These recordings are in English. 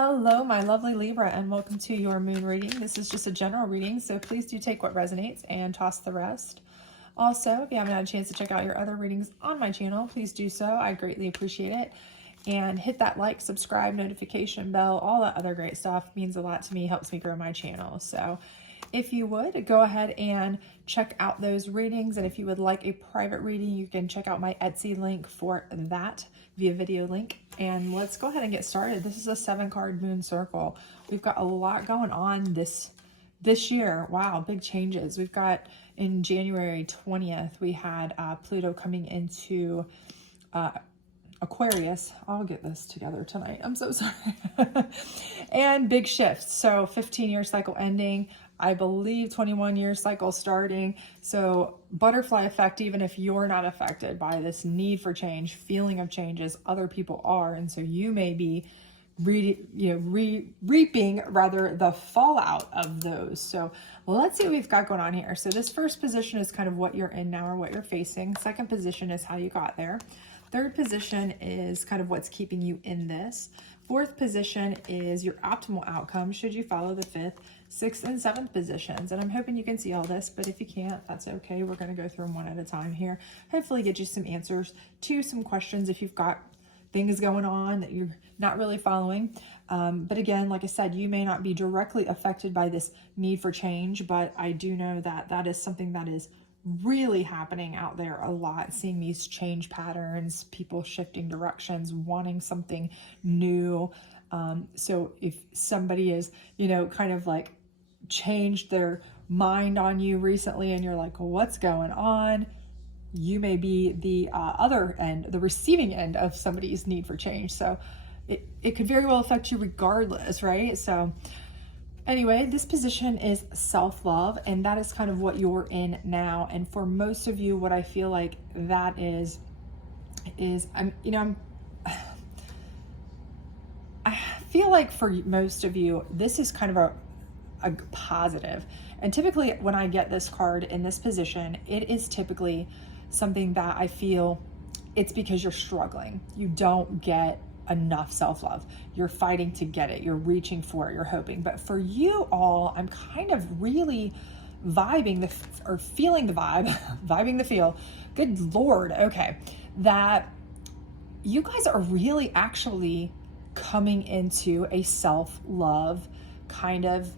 Hello, my lovely Libra, and welcome to your moon reading. This is just a general reading, so please do take what resonates and toss the rest. Also, if you haven't had a chance to check out your other readings on my channel, please do so. I greatly appreciate it. And hit that like, subscribe, notification bell, all that other great stuff. Means a lot to me, helps me grow my channel. So if you would, go ahead and check out those readings. And if you would like a private reading, you can check out my Etsy link for that via video link. And let's go ahead and get started. This is a 7-card moon circle. We've got a lot going on this year. Wow, big changes. We've got in January 20th, we had Pluto coming into Aquarius. I'll get this together tonight. I'm so sorry. And big shifts. So 15-year cycle ending. I believe 21-year cycle starting. So butterfly effect, even if you're not affected by this need for change, feeling of changes, other people are. And so you may be reaping rather the fallout of those. So let's see what we've got going on here. So this first position is kind of what you're in now or what you're facing. Second position is how you got there. Third position is kind of what's keeping you in this. Fourth position is your optimal outcome should you follow the fifth, sixth, and seventh positions. And I'm hoping you can see all this, but if you can't, that's okay. We're going to go through them one at a time here. Hopefully get you some answers to some questions if you've got things going on that you're not really following. But again, like I said, you may not be directly affected by this need for change, but I do know that that is something that is really happening out there a lot, seeing these change patterns, people shifting directions, wanting something new. So if somebody is, kind of like changed their mind on you recently and you're like, well, what's going on? You may be the other end, the receiving end of somebody's need for change. So it could very well affect you regardless, right? So anyway, this position is self-love, and that is kind of what you're in now. And for most of you, what I feel like that is I feel like for most of you, this is kind of a positive. And typically when I get this card in this position, it is typically something that I feel it's because you're struggling. You don't get enough self-love. You're fighting to get it. You're reaching for it. You're hoping. But for you all, I'm kind of really feeling the vibe, vibing the feel. Good Lord. Okay. That you guys are really actually coming into a self-love kind of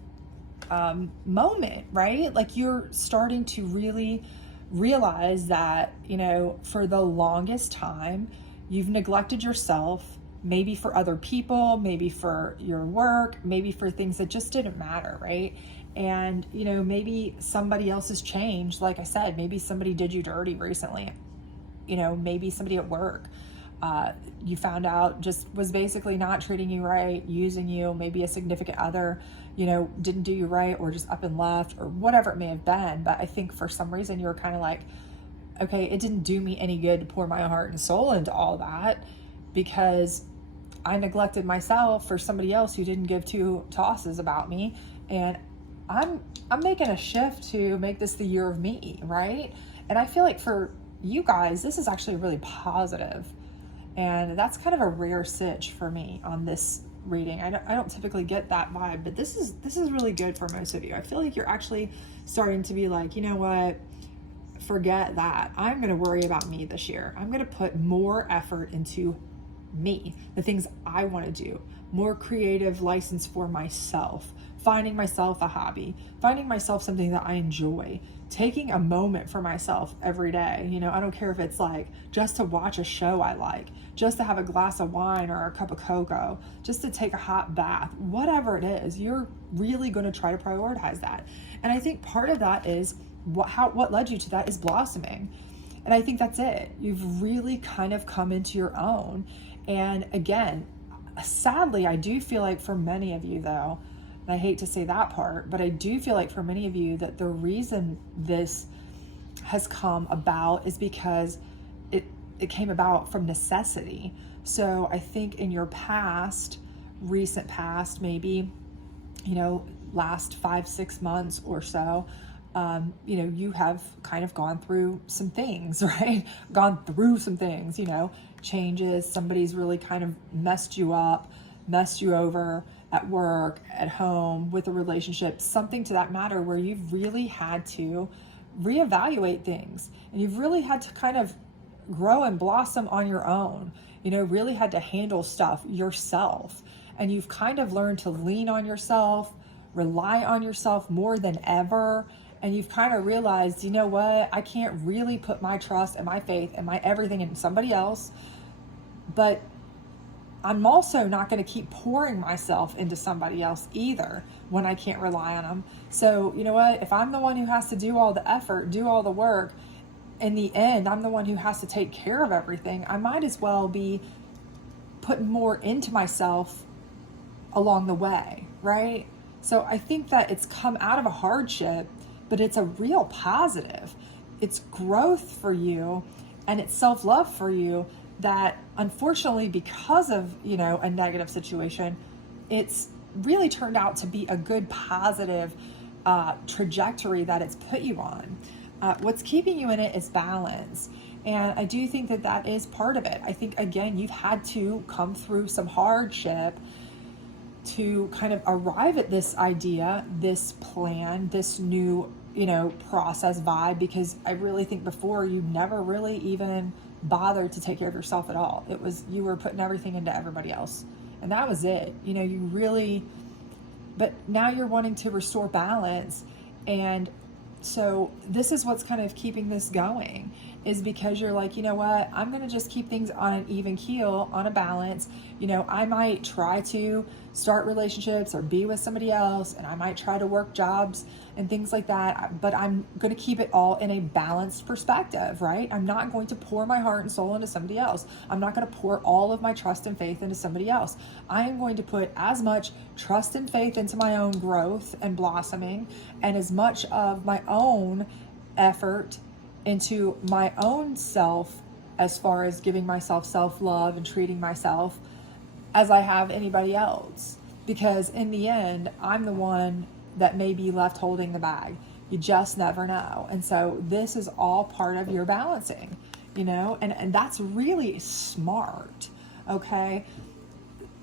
moment, right? Like you're starting to really realize that, for the longest time, you've neglected yourself, maybe for other people, maybe for your work, maybe for things that just didn't matter, right? And, maybe somebody else has changed. Like I said, maybe somebody did you dirty recently. Maybe somebody at work, you found out just was basically not treating you right, using you, maybe a significant other, didn't do you right, or just up and left, or whatever it may have been. But I think for some reason you're kind of like, okay, it didn't do me any good to pour my heart and soul into all that because I neglected myself for somebody else who didn't give two tosses about me. And I'm making a shift to make this the year of me, right? And I feel like for you guys, this is actually really positive. And that's kind of a rare sitch for me on this reading. I don't typically get that vibe, but this is really good for most of you. I feel like you're actually starting to be like, you know what? Forget that. I'm going to worry about me this year. I'm going to put more effort into me, the things I want to do, more creative license for myself, finding myself a hobby, finding myself something that I enjoy, taking a moment for myself every day. I don't care if it's like just to watch a show I like, just to have a glass of wine or a cup of cocoa, just to take a hot bath, whatever it is, you're really going to try to prioritize that. And I think part of that is what led you to that is blossoming. And I think that's it. You've really kind of come into your own. And again, sadly, I do feel like for many of you though, and I hate to say that part, but I do feel like for many of you that the reason this has come about is because it came about from necessity. So I think in your recent past, maybe, last 5-6 months or so, you have kind of gone through some things, right? Changes. Somebody's really kind of messed you up. messed you over at work, at home, with a relationship, something to that matter, where you've really had to reevaluate things and you've really had to kind of grow and blossom on your own, really had to handle stuff yourself. And you've kind of learned to lean on yourself, rely on yourself more than ever. And you've kind of realized, you know what, I can't really put my trust and my faith and my everything in somebody else, but I'm also not going to keep pouring myself into somebody else either when I can't rely on them. So, you know what, if I'm the one who has to do all the effort, do all the work, in the end, I'm the one who has to take care of everything, I might as well be putting more into myself along the way, right? So I think that it's come out of a hardship, but it's a real positive. It's growth for you and it's self-love for you that, unfortunately, because of, a negative situation, it's really turned out to be a good positive trajectory that it's put you on. What's keeping you in it is balance. And I do think that that is part of it. I think, again, you've had to come through some hardship to kind of arrive at this idea, this plan, this new, process vibe, because I really think before you never really even bothered to take care of yourself at all. It was, you were putting everything into everybody else. And that was it. But now you're wanting to restore balance. And so this is what's kind of keeping this going, is because you're like, you know what, I'm going to just keep things on an even keel, on a balance. I might try to start relationships or be with somebody else, and I might try to work jobs and things like that, but I'm going to keep it all in a balanced perspective, right? I'm not going to pour my heart and soul into somebody else. I'm not going to pour all of my trust and faith into somebody else. I am going to put as much trust and faith into my own growth and blossoming, and as much of my own effort into my own self, as far as giving myself self-love and treating myself, as I have anybody else. Because in the end, I'm the one that may be left holding the bag. You just never know. And so this is all part of your balancing, and that's really smart. Okay.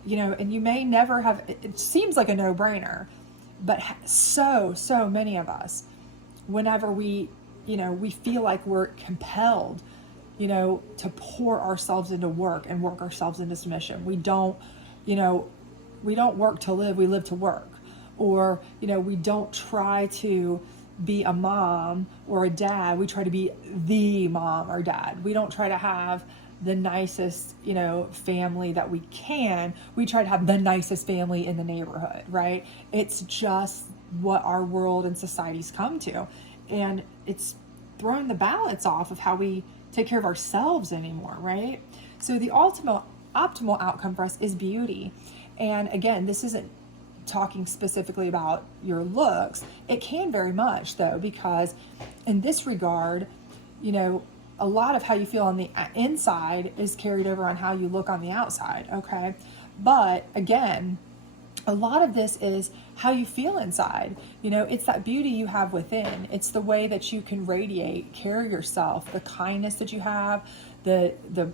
And you may never have, it seems like a no-brainer, but so many of us, whenever we feel like we're compelled, to pour ourselves into work and work ourselves into submission. We don't work to live, we live to work. Or, we don't try to be a mom or a dad. We try to be the mom or dad. We don't try to have the nicest, family that we can. We try to have the nicest family in the neighborhood, right? It's just what our world and society's come to. And it's thrown the balance off of how we take care of ourselves anymore, right? So the optimal outcome for us is beauty. And again, this isn't talking specifically about your looks. It can very much, though, because in this regard, a lot of how you feel on the inside is carried over on how you look on the outside, okay? But again, a lot of this is how you feel inside. It's that beauty you have within. It's the way that you can radiate, carry yourself, the kindness that you have, the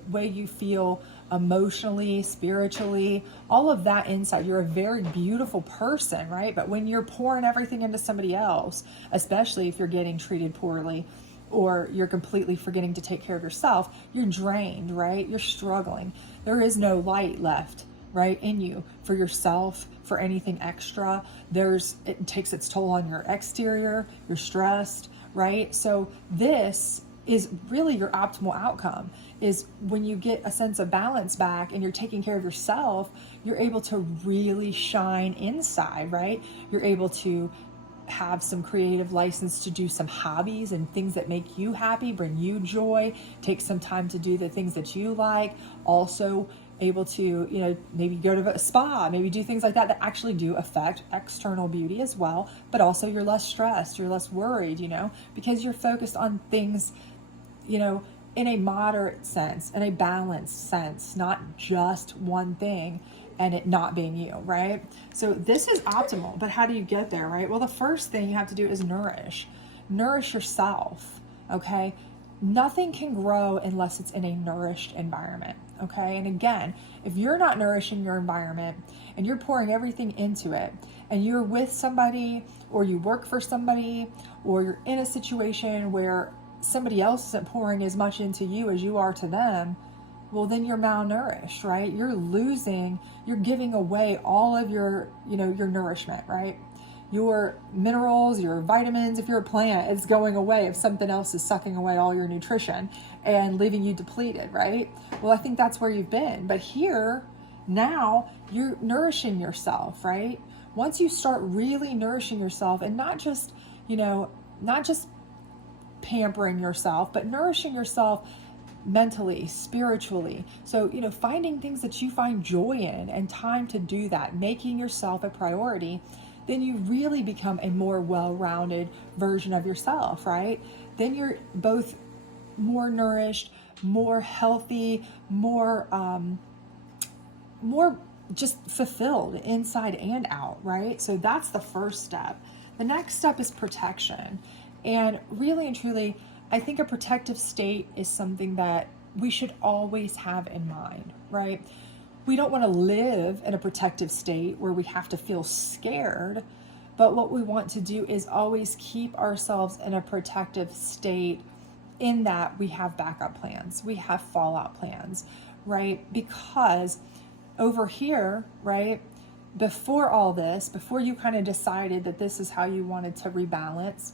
way you feel emotionally, spiritually, all of that inside. You're a very beautiful person, right? But when you're pouring everything into somebody else, especially if you're getting treated poorly, or you're completely forgetting to take care of yourself, you're drained, right? You're struggling. There is no light left, right, in you for yourself, for anything extra. It takes its toll on your exterior. You're stressed, right? So this is really your optimal outcome, is when you get a sense of balance back and you're taking care of yourself, you're able to really shine inside, right? You're able to have some creative license to do some hobbies and things that make you happy, bring you joy, take some time to do the things that you like. Also able to, maybe go to a spa, maybe do things like that actually do affect external beauty as well. But also you're less stressed, you're less worried, because you're focused on things, in a moderate sense, in a balanced sense, not just one thing and it not being you, right? So this is optimal, but how do you get there, right? Well, the first thing you have to do is nourish yourself, okay? Nothing can grow unless it's in a nourished environment, okay? And again, if you're not nourishing your environment and you're pouring everything into it, and you're with somebody, or you work for somebody, or you're in a situation where somebody else isn't pouring as much into you as you are to them, well, then you're malnourished, right? You're giving away all of your, your nourishment, right? Your minerals, your vitamins, if you're a plant, it's going away if something else is sucking away all your nutrition and leaving you depleted, right? Well, I think that's where you've been. But here, now, you're nourishing yourself, right? Once you start really nourishing yourself, and not just pampering yourself, but nourishing yourself mentally, spiritually. So, finding things that you find joy in and time to do that, making yourself a priority, then you really become a more well-rounded version of yourself, right? Then you're both more nourished, more healthy, more just fulfilled inside and out, right? So that's the first step. The next step is protection. And really and truly, I think a protective state is something that we should always have in mind, right? We don't want to live in a protective state where we have to feel scared, but what we want to do is always keep ourselves in a protective state, in that we have backup plans, we have fallout plans, right? Because over here, right, before all this, before you kind of decided that this is how you wanted to rebalance,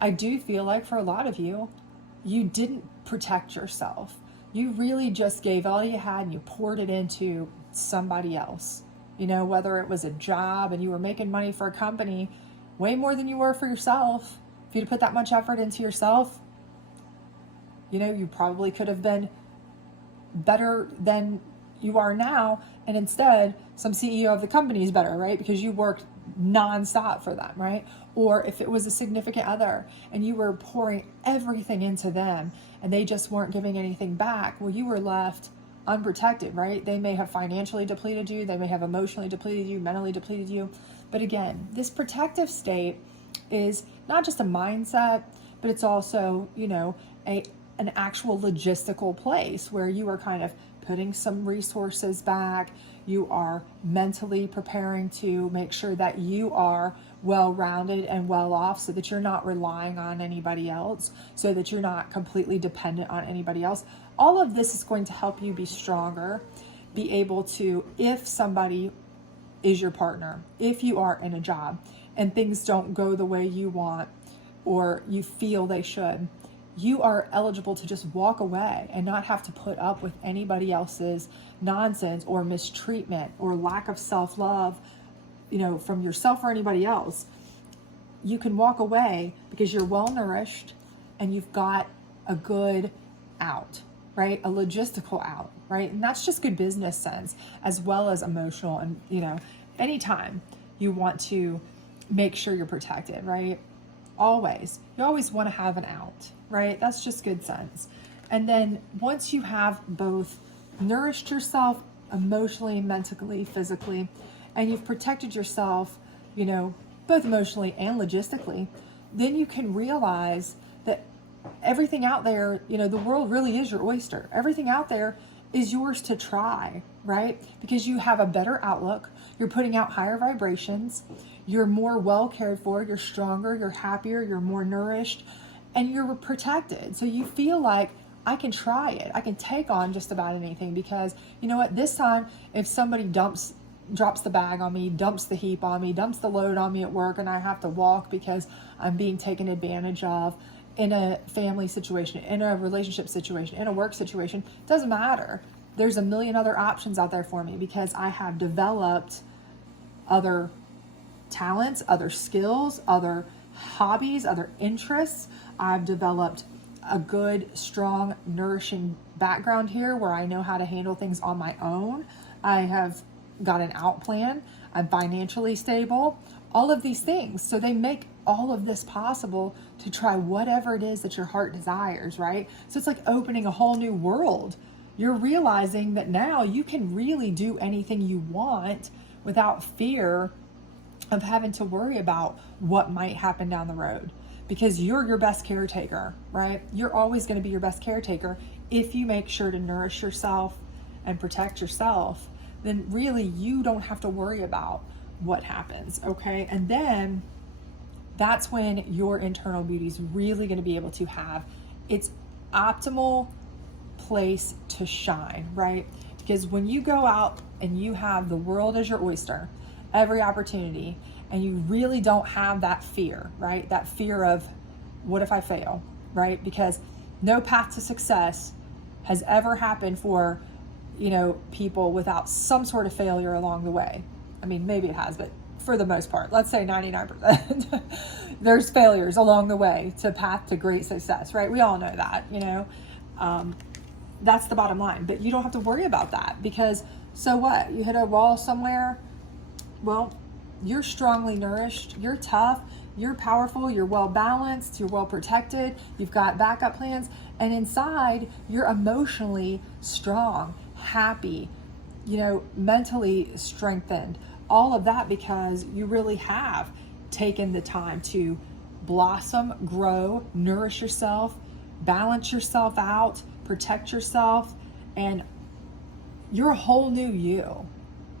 I do feel like for a lot of you, you didn't protect yourself. You really just gave all you had and you poured it into somebody else. Whether it was a job and you were making money for a company way more than you were for yourself. If you'd put that much effort into yourself, you probably could have been better than you are now. And instead, some CEO of the company is better, right? Because you worked nonstop for them, right? Or if it was a significant other and you were pouring everything into them and they just weren't giving anything back, well, you were left unprotected, right? They may have financially depleted you, they may have emotionally depleted you, mentally depleted you. But again, this protective state is not just a mindset, but it's also, an actual logistical place where you are kind of putting some resources back. You are mentally preparing to make sure that you are well-rounded and well off, so that you're not relying on anybody else, so that you're not completely dependent on anybody else. All of this is going to help you be stronger, be able to, if somebody is your partner, if you are in a job and things don't go the way you want or you feel they should, you are eligible to just walk away and not have to put up with anybody else's nonsense or mistreatment or lack of self-love, from yourself or anybody else. You can walk away because you're well nourished and you've got a good out, right? A logistical out, right? And that's just good business sense as well as emotional. And, anytime you want to make sure you're protected, right? You always want to have an out, right? That's just good sense. And then once you have both nourished yourself emotionally, mentally, physically, and you've protected yourself, both emotionally and logistically, then you can realize that everything out there, the world really is your oyster. Everything out there is yours to try, right? Because you have a better outlook, you're putting out higher vibrations, you're more well cared for, you're stronger, you're happier, you're more nourished, and you're protected. So you feel like, I can try it. I can take on just about anything, because you know what? This time, if somebody drops the bag on me, dumps the heap on me, dumps the load on me at work, and I have to walk because I'm being taken advantage of in a family situation, in a relationship situation, in a work situation, it doesn't matter. There's a million other options out there for me because I have developed other talents, other skills, other hobbies, other interests. I've developed a good, strong, nourishing background here where I know how to handle things on my own. I have got an out plan. I'm financially stable. All of these things. So they make all of this possible to try whatever it is that your heart desires, right? So it's like opening a whole new world. You're realizing that now you can really do anything you want without fear of having to worry about what might happen down the road, because you're your best caretaker, right? You're always going to be your best caretaker if you make sure to nourish yourself and protect yourself, then really you don't have to worry about what happens, okay? And then that's when your internal beauty is really going to be able to have its optimal place to shine, right? Because when you go out and you have the world as your oyster, every opportunity, and you really don't have that fear, right? That fear of what if I fail, right? Because no path to success has ever happened for, people without some sort of failure along the way. I mean, maybe it has, but for the most part, let's say 99%, there's failures along the way to path to great success, right? We all know that, that's the bottom line. But you don't have to worry about that, because so what? You hit a wall somewhere, well, you're strongly nourished, you're tough, you're powerful, you're well balanced, you're well protected, you've got backup plans, and inside you're emotionally strong, happy, mentally strengthened. All of that because you really have taken the time to blossom, grow, nourish yourself, balance yourself out, protect yourself, and you're a whole new you,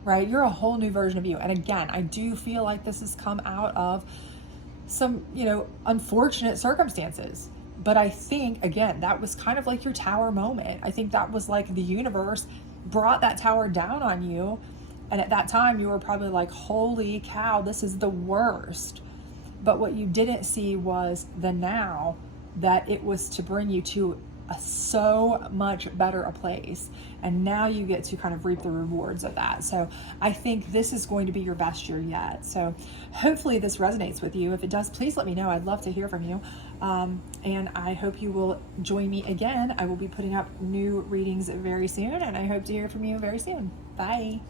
right? You're a whole new version of you. And again, I do feel like this has come out of some, unfortunate circumstances. But I think, again, that was kind of like your tower moment. I think that was like the universe brought that tower down on you. And at that time, you were probably like, holy cow, this is the worst. But what you didn't see was the now, that it was to bring you to a so much better a place. And now you get to kind of reap the rewards of that. So I think this is going to be your best year yet. So hopefully this resonates with you. If it does, please let me know. I'd love to hear from you. And I hope you will join me again. I will be putting up new readings very soon, and I hope to hear from you very soon. Bye.